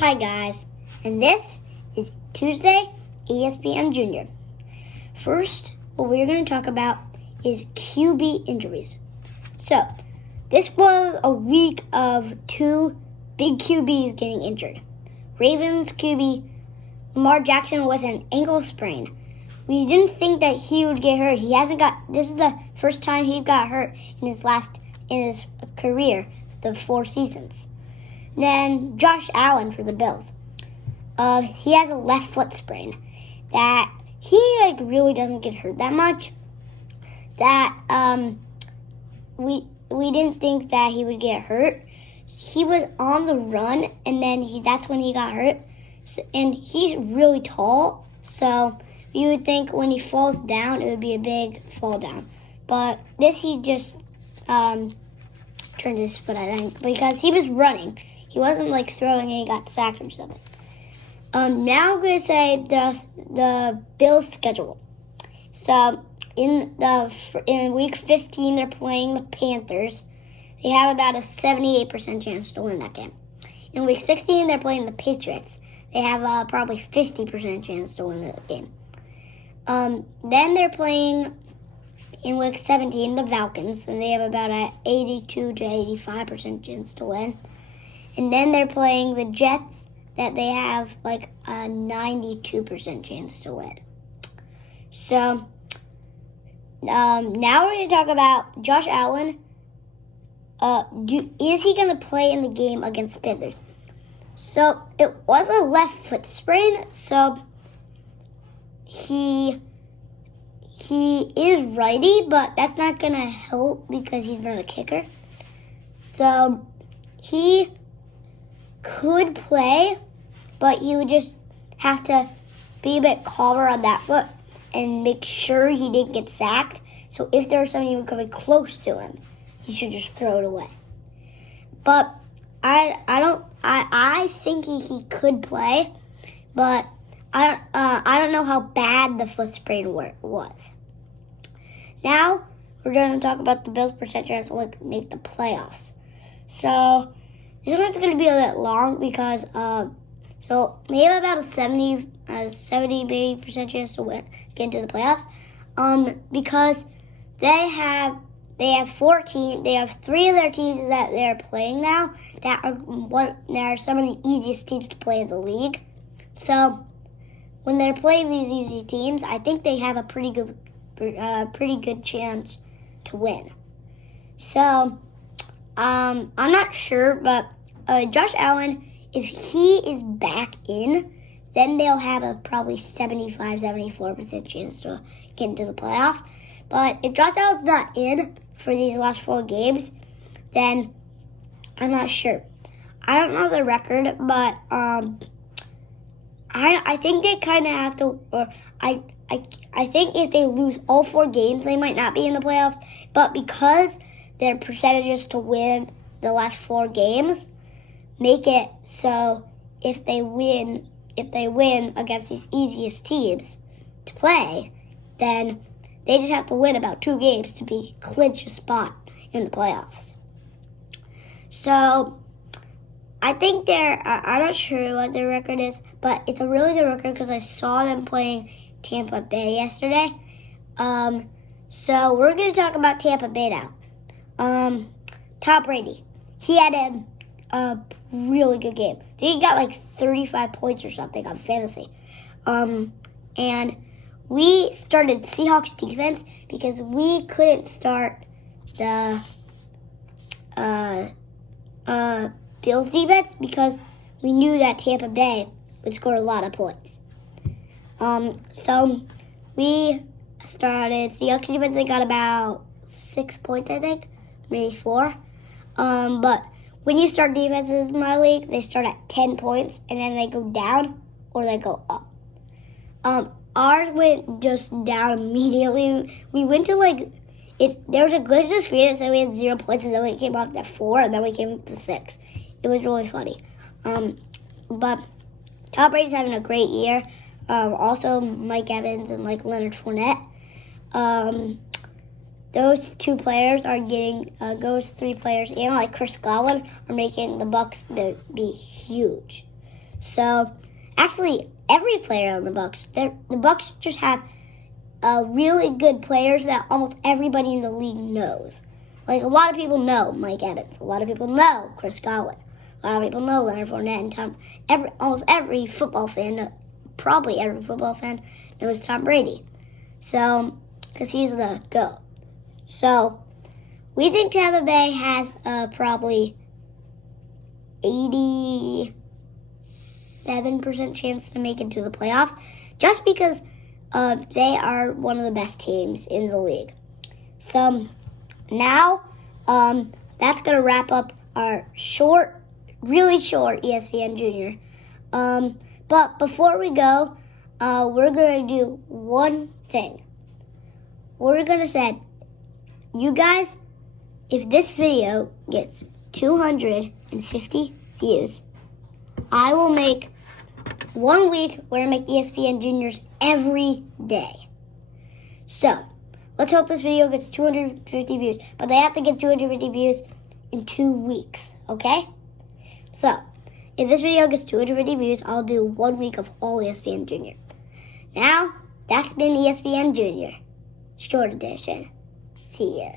Hi guys, and this is Tuesday ESPN Junior. First, what we're going to talk about is QB injuries. So, this was a week of two big QBs getting injured. Ravens QB Lamar Jackson with an ankle sprain. We didn't think that he would get hurt. This is the first time he got hurt in his career, the 4 seasons. Then Josh Allen for the Bills. He has a left foot sprain that he really doesn't get hurt that much. That we didn't think that he would get hurt. He was on the run, and then that's when he got hurt. And he's really tall, so you would think when he falls down, it would be a big fall down. But he just turned his foot, I think, because he was running. He wasn't throwing and he got sacked or something. Now I'm going to say the Bills' schedule. So in week 15, they're playing the Panthers. They have about a 78% chance to win that game. In week 16, they're playing the Patriots. They have probably 50% chance to win that game. Then they're playing in week 17 the Falcons, and they have about an 82 to 85% chance to win. And then they're playing the Jets, that they have a 92% chance to win. So now we're going to talk about Josh Allen. Is he going to play in the game against the Panthers? So it was a left foot sprain, so he is righty, but that's not going to help because he's not a kicker. So he could play, but he would just have to be a bit calmer on that foot and make sure he didn't get sacked. So if there was somebody coming close to him, he should just throw it away. But I think he could play, but I don't know how bad the foot sprain was. Now we're going to talk about the Bills' percentage to make the playoffs. So this one's going to be a bit long because so they have about a 70% chance to get into the playoffs. Because they have 4 teams. They have 3 of their teams that they're playing now that are some of the easiest teams to play in the league. So when they're playing these easy teams, I think they have a pretty good chance to win. So I'm not sure, but Josh Allen, if he is back in, then they'll have a probably 74% chance to get into the playoffs. But if Josh Allen's not in for these last 4 games, then I'm not sure. I don't know the record, but I think they kind of have to, or I think if they lose all 4 games, they might not be in the playoffs. But because their percentages to win the last 4 games make it so if they win against the easiest teams to play, then they just have to win about 2 games to clinch a spot in the playoffs. So I think I'm not sure what their record is, but it's a really good record because I saw them playing Tampa Bay yesterday. So we're going to talk about Tampa Bay now. Tom Brady, he had a really good game. I think he got 35 points or something on fantasy. And we started Seahawks defense because we couldn't start the Bills defense because we knew that Tampa Bay would score a lot of points. So we started Seahawks defense. They got about 6 points, I think, maybe 4. But when you start defenses in my league, they start at 10 points, and then they go down or they go up. Ours went just down immediately. We went to there was a glitch in the screen that said we had 0 points, and then we came up to 4, and then we came up to 6. It was really funny. But Tom Brady's having a great year. Also, Mike Evans and Leonard Fournette. Those 2 players are getting, those 3 players and Chris Godwin are making the Bucs be huge. So, actually, every player on the Bucks, the Bucks just have really good players that almost everybody in the league knows. Like, a lot of people know Mike Evans. A lot of people know Chris Godwin. A lot of people know Leonard Fournette and almost every football fan, probably every football fan, knows Tom Brady. So, because he's the GOAT. So, we think Tampa Bay has probably 87% chance to make it to the playoffs, just because they are one of the best teams in the league. So, now, that's going to wrap up our really short ESPN Junior. But before we go, we're going to do one thing. We're going to say, you guys, if this video gets 250 views, I will make 1 week where I make ESPN Juniors every day. So, let's hope this video gets 250 views. But they have to get 250 views in 2 weeks, okay? So, if this video gets 250 views, I'll do 1 week of all ESPN Junior. Now, that's been ESPN Junior. Short edition. See ya.